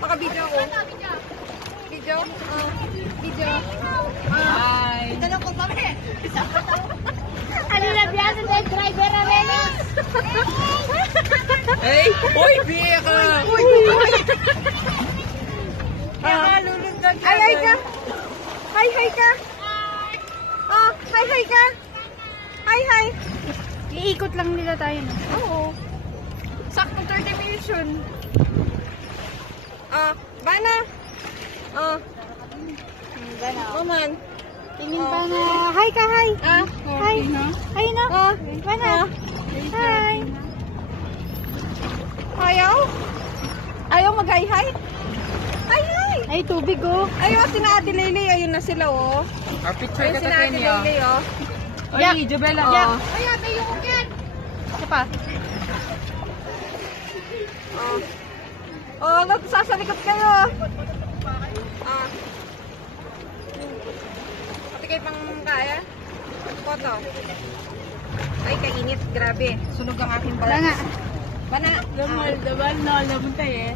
Maka-video ko. Video? Video. Hi. Ito lang ko kami. Ano na biyasan tayo driver na rin? Hey! Uy! Biya ka! Uy! Lulundag ka. Hi ka! Hi ka! Oh, hi ka! Hi! Iikot lang nila tayo, no? Oo. Sakto 30 minutes yun. Bana! Bana. Roman. Tingin pa na. Hi ka, hi! Hi! Hi na! Bana! Hi! Ayaw? Ayaw mag-hi-hi? Hi! Ay, tubig, oh. Ayaw, sina Ate Lily. Ayun na sila, oh. Picture Ayun ka sina Ate Kenya. Lily, oh. Oy, Jobela. Yeah. Ay, ate, yung kukyan! Ito pa. Nagsasalikot kayo. Pati kayo pang kaya? Photo. Ay, kainit. Grabe. Sunog ang aking balat. Bana. Bana. Lamal, dabal na, lamun tayo eh.